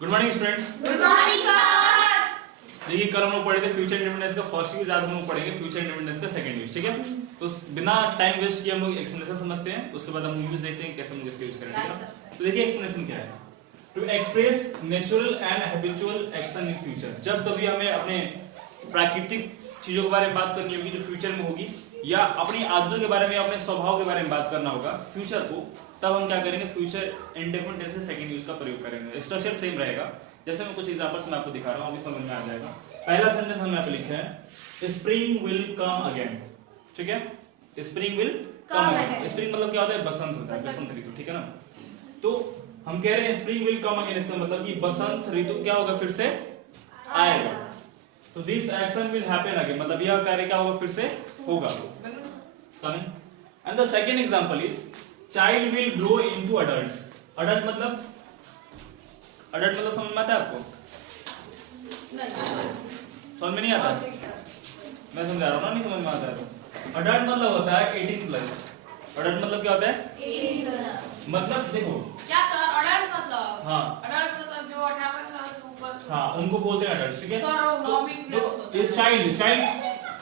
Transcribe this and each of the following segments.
Good morning students. Good morning sir. देखिए कल हम लोग पढ़े थे फ्यूचर इंडिपेंडेंस का फर्स्ट यूज, आज हम लोग पढ़ेंगे फ्यूचर इंडिपेंडेंस का सेकंड यूज। ठीक है, तो बिना टाइम वेस्ट किए हम लोग एक्सप्लेनेशन समझते हैं, उसके बाद हम यूज देखते हैं कैसे हम इसका यूज करेंगे। तो देखिए एक्सप्लेनेशन क्या है। To express natural and habitual action in future, जब कभी हमें अपने प्राकृतिक चीजों के बारे में बात करनी होगी जो फ्यूचर में होगी, या अपनी आदतों के बारे में, अपने स्वभाव के बारे में बात करना होगा फ्यूचर को, तब हम क्या करेंगे, फ्यूचर इंडेफिनिट से सेकंड यूज का प्रयोग करेंगे। स्ट्रक्चर सेम रहेगा। जैसे मैं कुछ एग्जांपल्स मैं आपको दिखा रहा हूं, अभी समझ में आ जाएगा। पहला सेंटेंस हम यहाँ पे लिखे हैं, स्प्रिंग विल कम अगेन। ठीक है, spring will come again. Spring मतलब क्या होता है, बसंत होता है, बसंत ऋतु। ठीक है ना, तो हम कह रहे हैं स्प्रिंग विल कम अगेन, इसका मतलब कि बसंत ऋतु क्या होगा, फिर से आएगा। तो this action will happen again, मतलब यह कार्य क्या होगा, फिर से होगा। Coming and the second example is child will grow into adults. Adult मतलब समझ में आता है आपको? समझ में नहीं आता? मैं समझा रहा हूँ ना, नहीं समझ में आता है तो। अडल्ट मतलब होता है 18+। अडल्ट मतलब क्या होता है, 18+। मतलब देखो क्या सर अडल्ट मतलब? हाँ, अडल्ट मतलब जो 18 साल से ऊपर। हाँ, उनको बोलते हैं अडल्ट। ठीक है, सर वो नॉमिंग प्लस तो ये चाइल्ड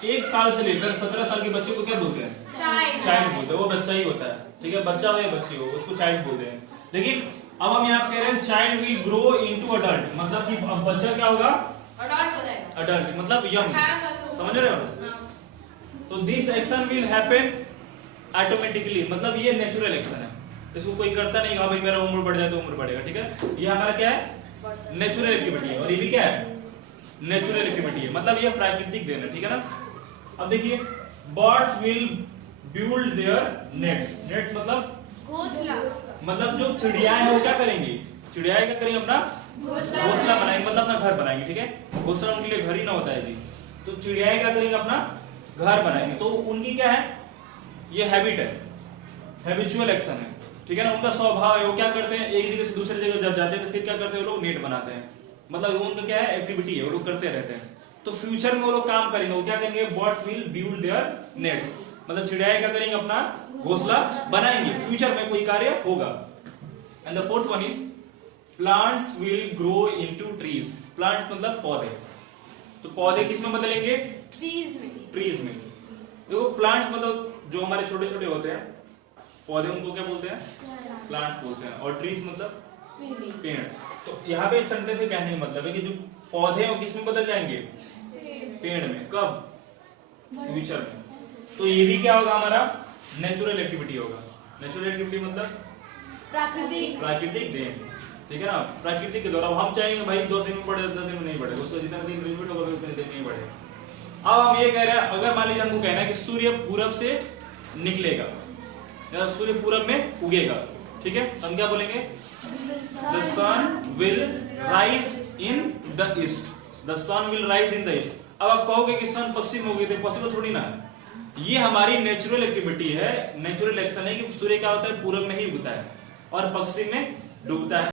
1 साल से लेकर 17 साल के बच्चे को क्या बोलते हैं, चाइल्ड बोलते हैं। वो बच्चा ही होता है। ठीक है, बच्चा हो या बच्ची हो, उसको चाइल्ड बोलते हैं। लेकिन अब हम यहाँ कह रहे हैं child will grow into adult, मतलब कि अब बच्चा क्या होगा, अडल्ट हो जाएगा। अडल्ट मतलब यंग। 18 साल से समझ रहे हो? हाँ। तो this action will happen automatically, मतलब ये नेचुरल एक्शन है, इसको कोई करता नहीं। हाँ भाई मेरा उम्र बढ़ जाए तो उम्र बढ़ेगा। ठीक है, ये हमारा क्या है, नेचुरल एक्टिविटी है। और ये भी क्या है, नेचुरल एक्टिविटी है, मतलब ये प्राकृतिक देन है। ठीक है ना। अब देखिए, birds will build their nets. Nets मतलब घोंसला। मतलब जो चिड़ियाएं हैं वो क्या करेंगी, चिड़ियाएं क्या करेंगी, अपना घोंसला बनाएंगे, मतलब अपना घर बनाएंगे। ठीक है, घोंसला उनके लिए घर ही ना होता है जी। तो चिड़ियाएं क्या करेंगे, अपना घर बनाएंगे। तो उनकी क्या है, ये हैबिट है, हैबिचुअल एक्शन है। ठीक है ना, उनका स्वभाव है। वो क्या करते हैं, एक जगह से दूसरी जगह जब जाते हैं तो फिर क्या करते हैं, वो लोग नेट बनाते हैं। मतलब वो उनका क्या है, एक्टिविटी है, वो लोग करते रहते हैं। तो फ्यूचर में वो लोग काम करेंगे, वो क्या करेंगे, birds will build their nets, मतलब चिड़ियाएं क्या करेंगे, अपना घोंसला बनाएंगे। फ्यूचर में कोई कार्य होगा। And the fourth one is plants will grow into trees. Plant मतलब पौधे। तो पौधे किस में बदलेंगे, ट्रीज में। देखो प्लांट्स मतलब जो हमारे छोटे छोटे होते हैं पौधे, उनको क्या बोलते हैं, प्लांट्स बोलते हैं। और ट्रीज मतलब पेड़। तो यहाँ पे इस सेंटेंस से कहने का मतलब है कि जो पौधे हैं वो किस में बदल जाएंगे, पेड़ में। कब, फ्यूचर में। तो ये भी क्या होगा, हमारा नेचुरल एक्टिविटी होगा। नेचुरल एक्टिविटी मतलब प्राकृतिक देन। ठीक है ना, प्राकृतिक के द्वारा। हम चाहेंगे भाई 2 दिन में बढ़े, 10 दिन में नहीं बढ़ेगा, उसका जितना दिन लिमिट होगा उतने दिन नहीं बढ़ेगा। अब हम ये कह रहे हैं, अगर मान लीजिए हमको कहना है कि सूर्य पूरब से निकलेगा या सूर्य पूरब में उगेगा। ठीक है, हम क्या बोलेंगे, the sun will rise in the east. The sun will rise in the east. अब आप कहोगे कि सन पश्चिम हो गए थे, पॉसिबल थोड़ी ना है। ये हमारी नेचुरल एक्टिविटी है, नेचुरल एक्शन है कि सूर्य क्या होता है, पूरब में ही उगता है और पश्चिम में डूबता है।